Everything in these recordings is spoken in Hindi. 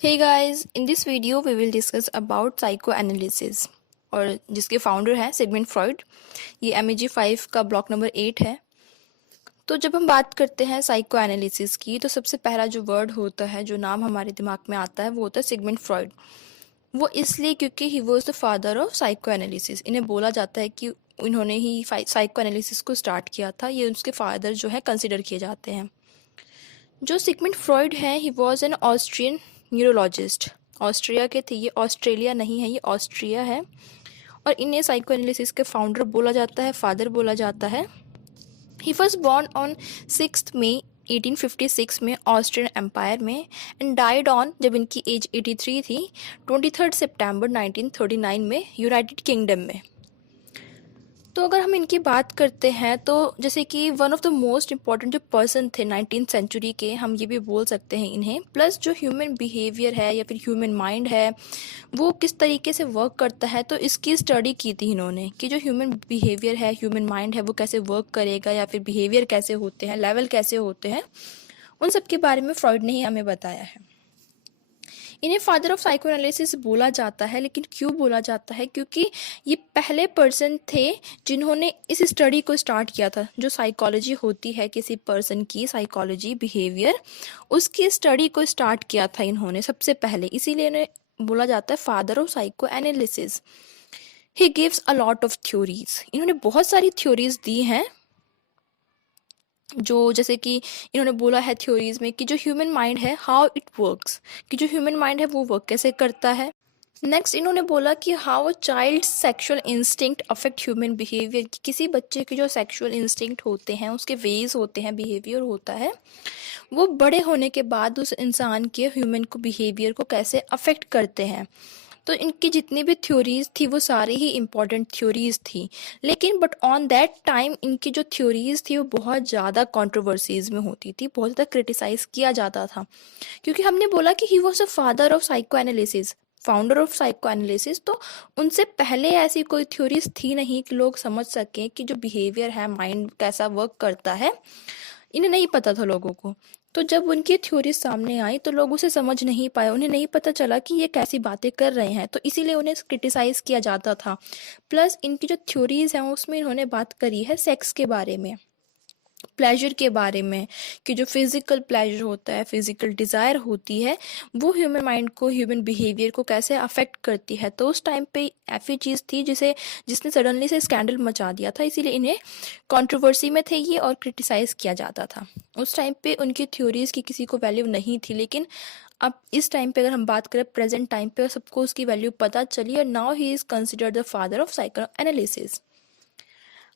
Hey guys, in this video we will discuss about psychoanalysis और जिसके फाउंडर हैं सिगमंड फ्रॉइड। ये MEG5 का ब्लॉक नंबर 8 है। तो जब हम बात करते हैं साइकोएनालिसिस की तो सबसे पहला जो वर्ड होता है, जो नाम हमारे दिमाग में आता है, वो होता है सिगमंड फ्रॉइड। वो इसलिए क्योंकि he was the father of psychoanalysis. इन्हें बोला जाता है कि इन्होंने ही साइकोएनालिसिस को स्टार्ट किया था। ये उसके फादर जो है कंसिडर किए जाते हैं। जो सिगमंड फ्रॉइड है, he was an Austrian neurologist. Austria के थे ये, ऑस्ट्रेलिया नहीं है, ये ऑस्ट्रिया है। और इन्हें साइकोएनालिसिस के फाउंडर बोला जाता है, फादर बोला जाता है। ही वॉज बॉर्न ऑन 6 मई 1856 में ऑस्ट्रियन एम्पायर में एंड डाइड ऑन, जब इनकी एज 83 थी, 23 सितंबर 1939 में यूनाइटेड किंगडम में। तो अगर हम इनकी बात करते हैं तो जैसे कि one of the most important जो पर्सन थे 19th सेंचुरी के, हम ये भी बोल सकते हैं इन्हें। प्लस जो ह्यूमन बिहेवियर है या फिर ह्यूमन माइंड है, वो किस तरीके से वर्क करता है, तो इसकी स्टडी की थी इन्होंने कि जो ह्यूमन बिहेवियर है, ह्यूमन माइंड है, वो कैसे वर्क करेगा या फिर बिहेवियर कैसे होते हैं, लेवल कैसे होते हैं, उन सब के बारे में फ्रॉइड ने ही हमें बताया है। इन्हें फादर ऑफ साइकोएनालिसिस बोला जाता है, लेकिन क्यों बोला जाता है? क्योंकि ये पहले पर्सन थे जिन्होंने इस स्टडी को स्टार्ट किया था। जो साइकोलॉजी होती है किसी पर्सन की, साइकोलॉजी बिहेवियर, उसकी स्टडी को स्टार्ट किया था इन्होंने सबसे पहले, इसीलिए इन्हें बोला जाता है father of psychoanalysis. He gives a lot of theories. इन्होंने बहुत सारी थ्योरीज दी हैं, जो जैसे कि इन्होंने बोला है थ्योरीज में कि जो ह्यूमन माइंड है, हाउ इट वर्क्स, कि जो ह्यूमन माइंड है वो वर्क कैसे करता है। नेक्स्ट इन्होंने बोला कि how a child sexual instinct affect human behaviour, कि किसी बच्चे के जो सेक्सुअल इंस्टिंक्ट होते हैं, उसके वेज होते हैं, बिहेवियर होता है, वो बड़े होने के बाद उस इंसान के ह्यूमन को बिहेवियर को कैसे अफेक्ट करते हैं। तो इनकी जितनी भी थ्योरीज थी वो सारी ही इम्पॉर्टेंट थ्योरीज थी, लेकिन बट ऑन दैट टाइम इनकी जो थ्योरीज थी वो बहुत ज़्यादा कंट्रोवर्सीज में होती थी, बहुत ज़्यादा क्रिटिसाइज किया जाता था। क्योंकि हमने बोला कि he was a father of psychoanalysis, founder of psychoanalysis, तो उनसे पहले ऐसी कोई थ्योरीज थी नहीं कि लोग समझ सकें कि जो बिहेवियर है, माइंड कैसा वर्क करता है, इन्हें नहीं पता था लोगों को। तो जब उनकी थ्योरी सामने आई तो लोग उसे समझ नहीं पाए, उन्हें नहीं पता चला कि ये कैसी बातें कर रहे हैं, तो इसीलिए उन्हें क्रिटिसाइज किया जाता था। प्लस इनकी जो थ्योरीज हैं उसमें इन्होंने बात करी है सेक्स के बारे में, प्लेजर के बारे में, कि जो फिजिकल प्लेजर होता है, फिजिकल डिज़ायर होती है, वो ह्यूमन माइंड को, ह्यूमन बिहेवियर को कैसे अफेक्ट करती है। तो उस टाइम पे ऐसी चीज़ थी जिसने सडनली से स्कैंडल मचा दिया था, इसीलिए इन्हें कंट्रोवर्सी में थे ये और क्रिटिसाइज़ किया जाता था। उस टाइम पे उनकी थ्योरीज़ की किसी को वैल्यू नहीं थी, लेकिन अब इस टाइम पे अगर हम बात करें प्रेजेंट टाइम पे, सबको उसकी वैल्यू पता चली और now he is considered the father of psycho analysis.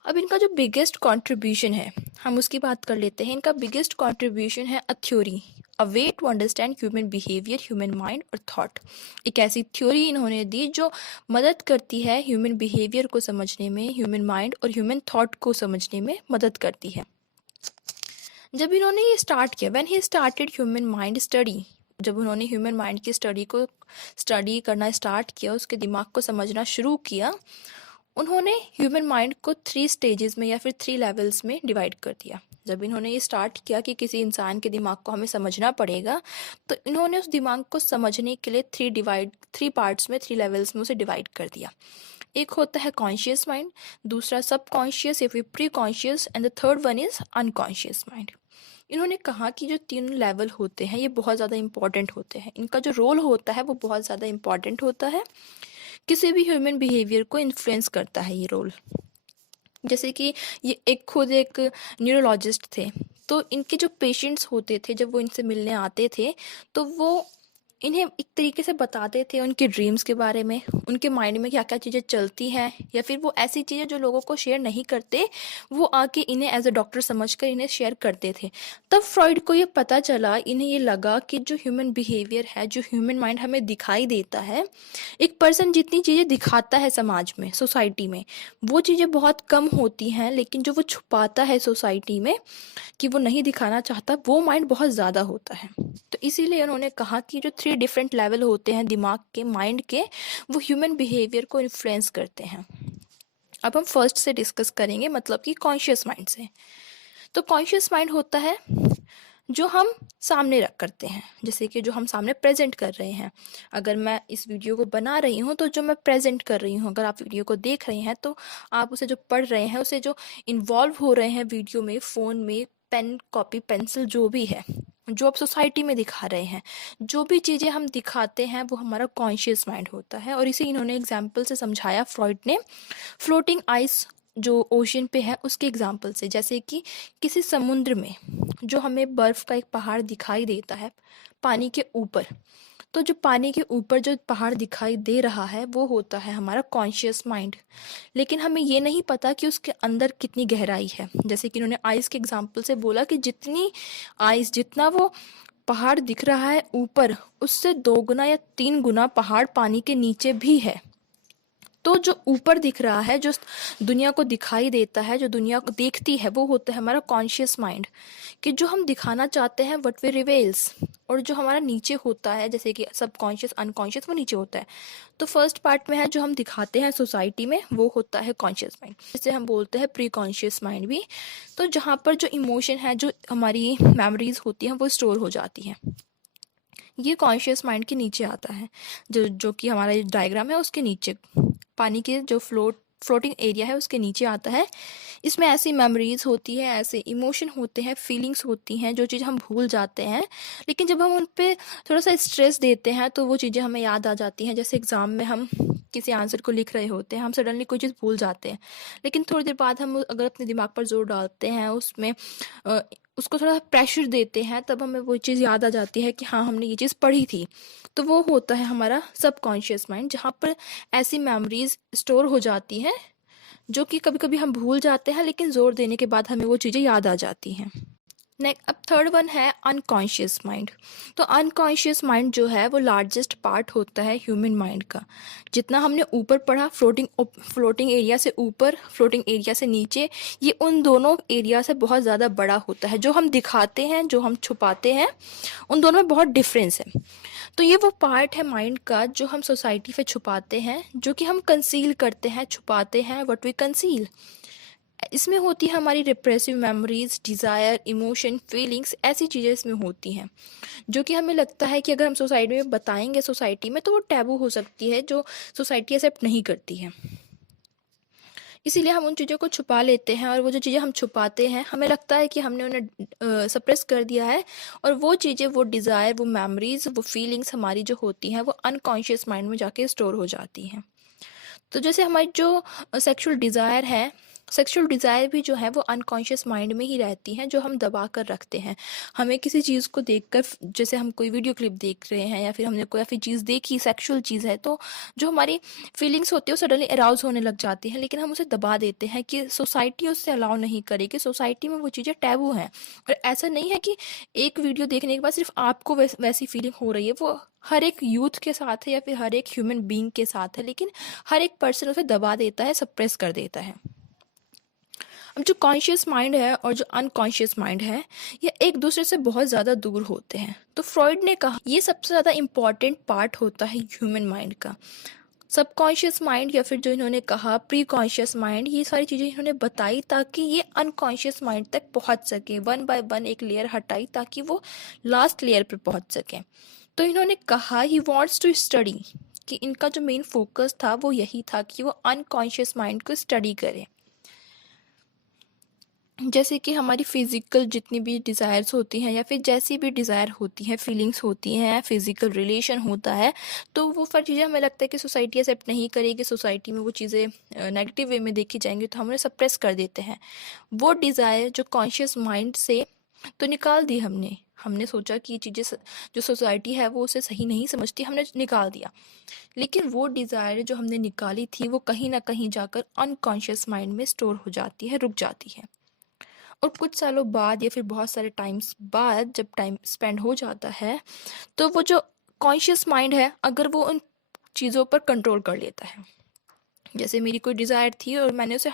अब इनका जो बिगेस्ट कंट्रीब्यूशन है, हम उसकी बात कर लेते हैं। इनका बिगेस्ट कंट्रीब्यूशन है a theory, a way to understand human behaviour, human mind और थॉट। एक ऐसी थ्योरी इन्होंने दी जो मदद करती है ह्यूमन बिहेवियर को समझने में, ह्यूमन माइंड और ह्यूमन थॉट को समझने में मदद करती है। जब इन्होंने ये स्टार्ट किया, when he started human mind study, जब उन्होंने ह्यूमन माइंड की स्टडी करना स्टार्ट किया, उसके दिमाग को समझना शुरू किया, उन्होंने ह्यूमन माइंड को 3 स्टेजेस में या फिर 3 लेवल्स में डिवाइड कर दिया। जब इन्होंने ये स्टार्ट किया कि किसी इंसान के दिमाग को हमें समझना पड़ेगा, तो इन्होंने उस दिमाग को समझने के लिए 3 पार्ट्स में, 3 लेवल्स में उसे डिवाइड कर दिया। एक होता है कॉन्शियस माइंड, दूसरा सब कॉन्शियस या फिर pre conscious, and the third one is unconscious mind. इन्होंने कहा कि जो 3 लेवल होते हैं ये बहुत ज़्यादा इंपॉर्टेंट होते हैं, इनका जो रोल होता है वो बहुत ज़्यादा इंपॉर्टेंट होता है, किसी भी ह्यूमन बिहेवियर को इन्फ्लुएंस करता है ये रोल। जैसे कि ये खुद एक न्यूरोलॉजिस्ट थे, तो इनके जो पेशेंट्स होते थे, जब वो इनसे मिलने आते थे, तो वो इन्हें एक तरीके से बताते थे उनके ड्रीम्स के बारे में, उनके माइंड में क्या क्या चीज़ें चलती हैं, या फिर वो ऐसी चीज़ें जो लोगों को शेयर नहीं करते, वो आके इन्हें एज अ डॉक्टर समझकर इन्हें शेयर करते थे। तब फ्रॉइड को ये पता चला, इन्हें ये लगा कि जो ह्यूमन बिहेवियर है, जो ह्यूमन माइंड हमें दिखाई देता है, एक पर्सन जितनी चीज़ें दिखाता है समाज में, सोसाइटी में, वो चीज़ें बहुत कम होती हैं, लेकिन जो वो छुपाता है सोसाइटी में कि वो नहीं दिखाना चाहता, वो माइंड बहुत ज़्यादा होता है। तो इसीलिए उन्होंने कहा कि जो 3 डिफरेंट लेवल होते हैं दिमाग के, माइंड के, वो ह्यूमन बिहेवियर को इन्फ्लुएंस करते हैं। अब हम फर्स्ट से डिस्कस करेंगे, मतलब कि कॉन्शियस माइंड से। तो कॉन्शियस माइंड होता है जो हम सामने रख करते हैं, जैसे कि जो हम सामने प्रेजेंट कर रहे हैं। अगर मैं इस वीडियो को बना रही हूँ तो जो मैं प्रेजेंट कर रही हूँ, अगर आप वीडियो को देख रहे हैं तो आप उसे जो पढ़ रहे हैं, उसे जो इन्वॉल्व हो रहे हैं वीडियो में, फ़ोन में, पेन, कॉपी, पेंसिल जो भी है, जो आप सोसाइटी में दिखा रहे हैं, जो भी चीज़ें हम दिखाते हैं वो हमारा कॉन्शियस माइंड होता है। और इसे इन्होंने एग्जाम्पल से समझाया फ्रॉइड ने, फ्लोटिंग आइस जो ओशन पे है उसके एग्जाम्पल से। जैसे कि किसी समुद्र में जो हमें बर्फ़ का एक पहाड़ दिखाई देता है पानी के ऊपर, तो जो पानी के ऊपर जो पहाड़ दिखाई दे रहा है वो होता है हमारा कॉन्शियस माइंड। लेकिन हमें ये नहीं पता कि उसके अंदर कितनी गहराई है। जैसे कि इन्होंने आइस के एग्जाम्पल से बोला कि जितनी आइस, जितना वो पहाड़ दिख रहा है ऊपर, उससे 2 गुना या 3 गुना पहाड़ पानी के नीचे भी है। तो जो ऊपर दिख रहा है, जो दुनिया को दिखाई देता है, जो दुनिया को देखती है, वो होता है हमारा कॉन्शियस माइंड, कि जो हम दिखाना चाहते हैं व्हाट वी रिवेल्स। और जो हमारा नीचे होता है, जैसे कि सब कॉन्शियस, अनकॉन्शियस, वो नीचे होता है। तो फर्स्ट पार्ट में है जो हम दिखाते हैं सोसाइटी में, वो होता है कॉन्शियस माइंड, जिसे हम बोलते हैं प्री कॉन्शियस माइंड भी। तो जहाँ पर जो इमोशन है, जो हमारी मेमोरीज होती हैं, वो स्टोर हो जाती हैं, ये कॉन्शियस माइंड के नीचे आता है। जो कि हमारा डायग्राम है उसके नीचे, पानी के जो फ्लोटिंग एरिया है उसके नीचे आता है। इसमें ऐसी मेमोरीज होती है, ऐसे इमोशन होते हैं, फीलिंग्स होती हैं, जो चीज़ हम भूल जाते हैं। लेकिन जब हम उन पे थोड़ा सा स्ट्रेस देते हैं तो वो चीज़ें हमें याद आ जाती हैं। जैसे एग्ज़ाम में हम किसी आंसर को लिख रहे होते हैं, हम सडनली कोई चीज़ भूल जाते हैं, लेकिन थोड़ी देर बाद हम अगर अपने दिमाग पर जोर डालते हैं, उसमें उसको थोड़ा प्रेशर देते हैं, तब हमें वो चीज़ याद आ जाती है कि हाँ, हमने ये चीज़ पढ़ी थी। तो वो होता है हमारा सबकॉन्शियस माइंड, जहाँ पर ऐसी मेमोरीज स्टोर हो जाती हैं जो कि कभी कभी हम भूल जाते हैं, लेकिन जोर देने के बाद हमें वो चीज़ें याद आ जाती हैं। नेक्स्ट, अब थर्ड वन है अनकॉन्शियस माइंड। तो अनकॉन्शियस माइंड जो है वो लार्जेस्ट पार्ट होता है ह्यूमन माइंड का। जितना हमने ऊपर पढ़ा, फ्लोटिंग एरिया से ऊपर, फ्लोटिंग एरिया से नीचे, ये उन दोनों एरिया से बहुत ज़्यादा बड़ा होता है। जो हम दिखाते हैं, जो हम छुपाते हैं, उन दोनों में बहुत डिफरेंस है। तो ये वो पार्ट है माइंड का जो हम सोसाइटी पे छुपाते हैं, जो कि हम कंसील करते हैं, छुपाते हैं, व्हाट वी कंसील। इसमें होती है हमारी repressive memories, desire, emotion, feelings, ऐसी चीज़ें इसमें होती हैं जो कि हमें लगता है कि अगर हम सोसाइटी में बताएंगे सोसाइटी में तो वो टैबू हो सकती है, जो सोसाइटी एक्सेप्ट नहीं करती है। इसीलिए हम उन चीज़ों को छुपा लेते हैं, और वो जो चीज़ें हम छुपाते हैं हमें लगता है कि हमने उन्हें सप्रेस कर दिया है, और वो चीज़ें, वो डिज़ायर, वो मेमोरीज, वो फीलिंग्स हमारी जो होती हैं वो अनकॉन्शियस माइंड में जाके स्टोर हो जाती हैं। तो जैसे हमारी जो सेक्सुअल डिज़ायर भी जो है वो अनकॉन्शियस माइंड में ही रहती हैं, जो हम दबा कर रखते हैं। हमें किसी चीज़ को देखकर, जैसे हम कोई वीडियो क्लिप देख रहे हैं या फिर हमने कोई ऐसी चीज़ देखी, सेक्सुअल चीज़ है, तो जो हमारी फीलिंग्स होती है वो सडनली अराउज होने लग जाती हैं, लेकिन हम उसे दबा देते हैं कि सोसाइटी उससे अलाउ नहीं करेगी, सोसाइटी में वो चीज़ें टैबू हैं। और ऐसा नहीं है कि एक वीडियो देखने के बाद सिर्फ आपको वैसी फीलिंग हो रही है, वो हर एक यूथ के साथ है या फिर हर एक ह्यूमन बीइंग के साथ है, लेकिन हर एक पर्सन उसे दबा देता है, सप्रेस कर देता है। अब जो कॉन्शियस माइंड है और जो अनकॉन्शियस माइंड है, ये एक दूसरे से बहुत ज़्यादा दूर होते हैं। तो फ्रॉइड ने कहा ये सबसे ज़्यादा इम्पॉर्टेंट पार्ट होता है ह्यूमन माइंड का। सबकॉन्शियस माइंड, या फिर जो इन्होंने कहा प्री कॉन्शियस माइंड, ये सारी चीज़ें इन्होंने बताई ताकि ये अनकॉन्शियस माइंड तक पहुंच सके। वन बाय वन एक लेयर हटाई ताकि वो लास्ट लेयर पर पहुंच सके। तो इन्होंने कहा ही वॉन्ट्स टू स्टडी, कि इनका जो मेन फोकस था वो यही था कि वो अनकॉन्शियस माइंड को स्टडी करें। जैसे कि हमारी फिज़िकल जितनी भी डिज़ायर्स होती हैं, या फिर जैसी भी डिज़ायर होती हैं, फीलिंग्स होती हैं, फिज़िकल रिलेशन होता है, तो वो सारी चीज़ें हमें लगता है कि सोसाइटी एक्सेप्ट नहीं करेगी, सोसाइटी में वो चीज़ें नेगेटिव वे में देखी जाएंगी, तो हम उन्हें सप्रेस कर देते हैं। वो डिज़ायर जो कॉन्शियस माइंड से तो निकाल दी हमने, हमने सोचा कि ये चीज़ें जो सोसाइटी है वो उसे सही नहीं समझती, हमने निकाल दिया। लेकिन वो डिज़ायर जो हमने निकाली थी वो कहीं ना कहीं जाकर अनकॉन्शियस माइंड में स्टोर हो जाती है, रुक जाती है। और कुछ सालों बाद या फिर बहुत सारे टाइम्स बाद जब टाइम स्पेंड हो जाता है, तो वो जो कॉन्शियस माइंड है, अगर वो उन चीज़ों पर कंट्रोल कर लेता है, जैसे मेरी कोई डिज़ायर थी और मैंने उसे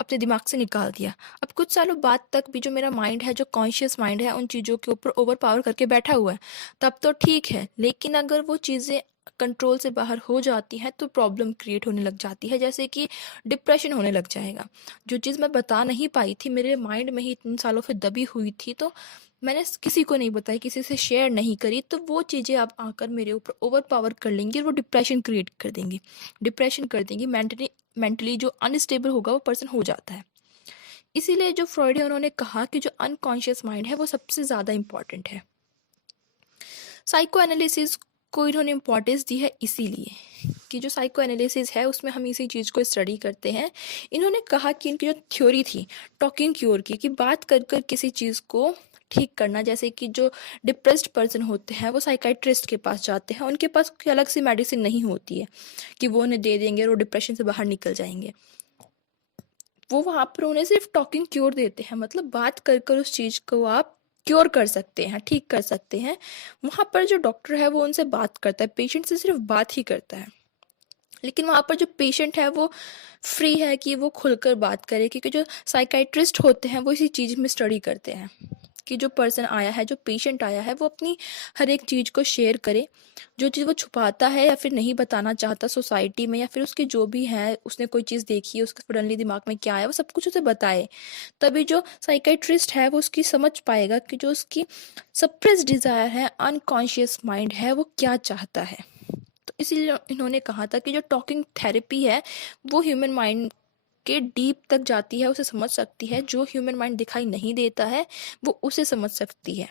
अपने दिमाग से निकाल दिया, अब कुछ सालों बाद तक भी जो मेरा माइंड है, जो कॉन्शियस माइंड है, उन चीज़ों के ऊपर ओवर पावर करके बैठा हुआ है, तब तो ठीक है। लेकिन अगर वो चीज़ें कंट्रोल से बाहर हो जाती हैं तो प्रॉब्लम क्रिएट होने लग जाती है, जैसे कि डिप्रेशन होने लग जाएगा। जो चीज़ मैं बता नहीं पाई थी, मेरे माइंड में ही इतने सालों से दबी हुई थी, तो मैंने किसी को नहीं बताई, किसी से शेयर नहीं करी, तो वो चीज़ें आप आकर मेरे ऊपर ओवर पावर कर लेंगी और वो डिप्रेशन क्रिएट कर देंगी, डिप्रेशन कर देंगी। मेंटली जो अनस्टेबल होगा वो पर्सन हो जाता है। इसीलिए जो फ्रॉइड है उन्होंने कहा कि जो अनकॉन्शियस माइंड है वो सबसे ज़्यादा इम्पॉर्टेंट है। साइको एनालिसिस को इन्होंने इम्पोर्टेंस दी है इसीलिए कि जो साइको एनालिसिस है उसमें हम इसी चीज़ को स्टडी करते हैं। इन्होंने कहा कि इनकी जो थ्योरी थी टॉकिंग क्योर की, कि बात कर कर किसी चीज़ को ठीक करना, जैसे कि जो डिप्रेस्ड पर्सन होते हैं वो साइकाइट्रिस्ट के पास जाते हैं, उनके पास कोई अलग सी मेडिसिन नहीं होती है कि वो उन्हें दे देंगे और वो डिप्रेशन से बाहर निकल जाएंगे। वो वहाँ पर उन्हें सिर्फ टॉकिंग क्योर देते हैं, मतलब बात कर कर उस चीज़ को आप क्योर कर सकते हैं, ठीक कर सकते हैं। वहाँ पर जो डॉक्टर है वो उनसे बात करता है, पेशेंट से सिर्फ बात ही करता है। लेकिन वहाँ पर जो पेशेंट है वो फ्री है कि वो खुलकर बात करे, क्योंकि जो साइकाइट्रिस्ट होते हैं वो इसी चीज़ में स्टडी करते हैं कि जो पर्सन आया है, जो पेशेंट आया है, वो अपनी हर एक चीज़ को शेयर करे। जो चीज़ वो छुपाता है या फिर नहीं बताना चाहता सोसाइटी में, या फिर उसकी जो भी है, उसने कोई चीज़ देखी है, उसके सडनली दिमाग में क्या आया, वो सब कुछ उसे बताए। तभी जो साइकाइट्रिस्ट है वो उसकी समझ पाएगा कि जो उसकी सप्रेस डिज़ायर है, अनकॉन्शियस माइंड है, वो क्या चाहता है। तो इसीलिए इन्होंने कहा था कि जो टॉकिंग थेरेपी है वो ह्यूमन माइंड के डीप तक जाती है, उसे समझ सकती है। जो ह्यूमन माइंड दिखाई नहीं देता है वो उसे समझ सकती है।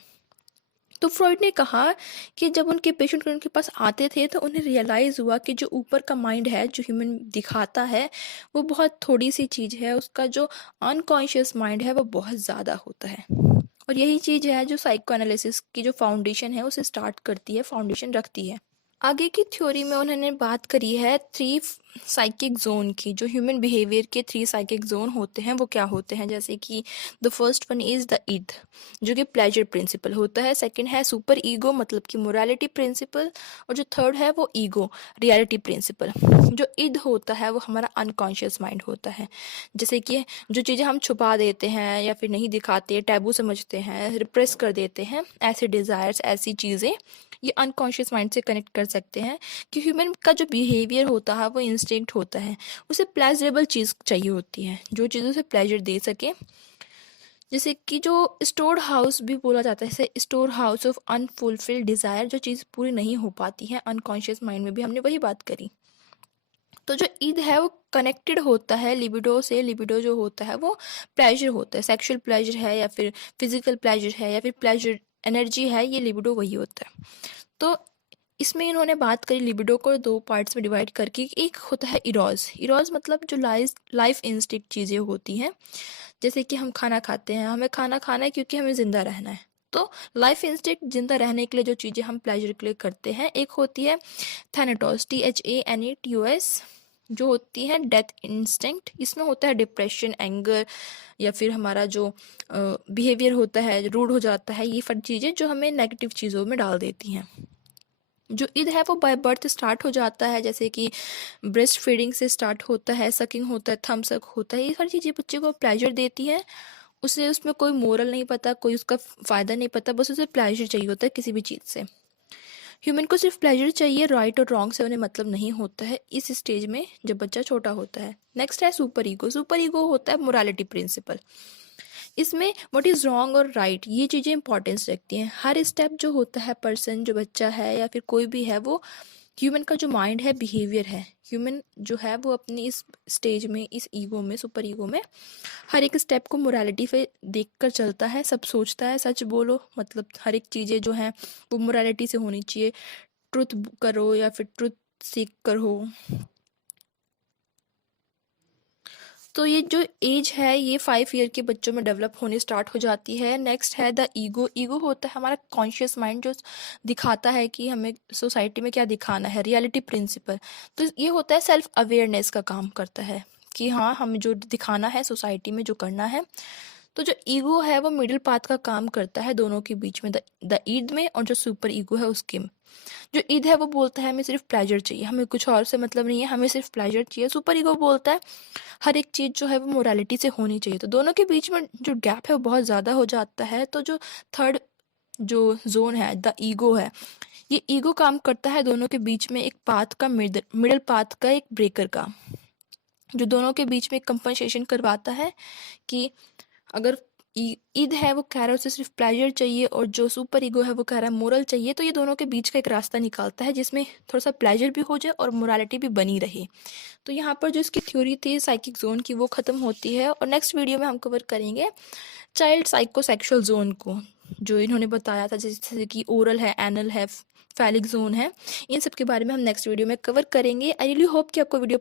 तो फ्रॉइड ने कहा कि जब उनके पेशेंट उनके पास आते थे तो उन्हें रियलाइज़ हुआ कि जो ऊपर का माइंड है, जो ह्यूमन दिखाता है, वो बहुत थोड़ी सी चीज़ है, उसका जो अनकॉन्शियस माइंड है वो बहुत ज़्यादा होता है। और यही चीज़ है जो साइको एनालिसिस की जो फाउंडेशन है उसे स्टार्ट करती है, फाउंडेशन रखती है। आगे की थ्योरी में उन्होंने बात करी है थ्री साइकिक जोन की। जो ह्यूमन बिहेवियर के थ्री साइकिक जोन होते हैं वो क्या होते हैं, जैसे कि the first one is the Eid, जो कि प्लेजर प्रिंसिपल होता है। सेकंड है सुपर ईगो, मतलब कि मोरालिटी प्रिंसिपल। और जो थर्ड है वो ईगो, रियलिटी प्रिंसिपल। जो ईद होता है वो हमारा अनकॉन्शियस माइंड होता है, जैसे कि जो चीज़ें हम छुपा देते हैं या फिर नहीं दिखाते, टैबू समझते हैं, रिप्रेस कर देते हैं, ऐसे डिज़ायर्स, ऐसी चीज़ें, ये अनकॉन्शियस माइंड से कनेक्ट कर सकते हैं। कि ह्यूमन का जो बिहेवियर होता है वो इंस्टिंक्ट होता है, उसे प्लेजरेबल चीज़ चाहिए होती है, जो चीज़ उसे प्लेजर दे सके। जैसे कि जो स्टोर हाउस भी बोला जाता है, जैसे store house of unfulfilled desire, जो चीज़ पूरी नहीं हो पाती है अनकॉन्शियस माइंड में भी, हमने वही बात करी। तो जो ईद है वो कनेक्टेड होता है लिबिडो से। लिबिडो जो होता है वो प्लेजर होता है, सेक्सुअल प्लेजर है या फिर फिजिकल प्लेजर है या फिर प्लेजर एनर्जी है, ये लिबिडो वही होता है। तो इसमें इन्होंने बात करी लिबिडो को दो पार्ट्स में डिवाइड करके। एक होता है इरोज। इरोज मतलब जो लाइफ इंस्टिंक्ट चीज़ें होती हैं, जैसे कि हम खाना खाते हैं, हमें खाना खाना है क्योंकि हमें ज़िंदा रहना है। तो लाइफ इंस्टिंक्ट जिंदा रहने के लिए जो चीज़ें हम प्लेजर के लिए करते हैं, एक होती है थैनेटोस, THANETOS, जो होती है डेथ इंस्टिंक्ट। इसमें होता है डिप्रेशन, एंगर, या फिर हमारा जो बिहेवियर होता है रूड हो जाता है, ये सब चीज़ें जो हमें नेगेटिव चीज़ों में डाल देती हैं। जो ईद है वो बाय बर्थ स्टार्ट हो जाता है, जैसे कि ब्रेस्ट फीडिंग से स्टार्ट होता है, सकिंग होता है, थम्स अप होता है, ये सारी चीज़ें बच्चे को प्लेजर देती है। उसे उसमें कोई मोरल नहीं पता, कोई उसका फ़ायदा नहीं पता, बस उसे प्लेजर चाहिए होता है किसी भी चीज़ से। ह्यूमन को सिर्फ प्लेजर चाहिए, राइट और रॉन्ग से उन्हें मतलब नहीं होता है इस स्टेज में जब बच्चा छोटा होता है। नेक्स्ट है सुपर ईगो। सुपर ईगो होता है मोरालिटी प्रिंसिपल। इसमें व्हाट इज़ रॉन्ग और राइट, ये चीज़ें इंपॉर्टेंस रखती हैं। हर स्टेप जो होता है, पर्सन जो बच्चा है या फिर कोई भी है, वो ह्यूमन का जो माइंड है, बिहेवियर है, ह्यूमन जो है वो अपनी इस स्टेज में, इस ईगो में, सुपर ईगो में, हर एक स्टेप को मोरालिटी पे देख कर चलता है। सब सोचता है सच बोलो, मतलब हर एक चीज़ें जो हैं वो मोरालिटी से होनी चाहिए। ट्रुथ करो या फिर ट्रुथ सीख कर हो। तो ये जो एज है ये 5 ईयर के बच्चों में डेवलप होने स्टार्ट हो जाती है। नेक्स्ट है द ईगो। ईगो होता है हमारा कॉन्शियस माइंड, जो दिखाता है कि हमें सोसाइटी में क्या दिखाना है, रियलिटी प्रिंसिपल। तो ये होता है सेल्फ अवेयरनेस का काम करता है कि हाँ, हमें जो दिखाना है सोसाइटी में, जो करना है। तो जो ईगो है वो मिडिल पाथ का काम करता है दोनों के बीच में, द ईद में, और जो सुपर ईगो है उसके में। जो ईद है वो बोलता है हमें सिर्फ प्लेजर चाहिए, हमें कुछ और से मतलब नहीं है, हमें सिर्फ प्लेजर चाहिए। सुपर ईगो बोलता है हर एक चीज़ जो है वो मोरालिटी से होनी चाहिए। तो दोनों के बीच में जो गैप है वो बहुत ज़्यादा हो जाता है। तो जो थर्ड जो जोन है, द ईगो है, ये ईगो काम करता है दोनों के बीच में एक पाथ का, मिडल पाथ का, एक ब्रेकर का, जो दोनों के बीच में कंपनसेशन करवाता है कि अगर ईद है वो कह रहा है उसे सिर्फ प्लेजर चाहिए, और जो सुपर ईगो है वो कह रहा है मोरल चाहिए। तो ये दोनों के बीच का एक रास्ता निकालता है जिसमें थोड़ा सा प्लेजर भी हो जाए और मोरालिटी भी बनी रहे। तो यहाँ पर जो इसकी थ्योरी थी साइकिक जोन की वो ख़त्म होती है, और नेक्स्ट वीडियो में हम कवर करेंगे चाइल्ड साइकोसेक्सुअल जोन को, जो इन्होंने बताया था, जैसे कि ओरल है, एनल है, फैलिक जोन है। इन सब के बारे में हम नेक्स्ट वीडियो में कवर करेंगे। आई रियली होप कि आपको वीडियो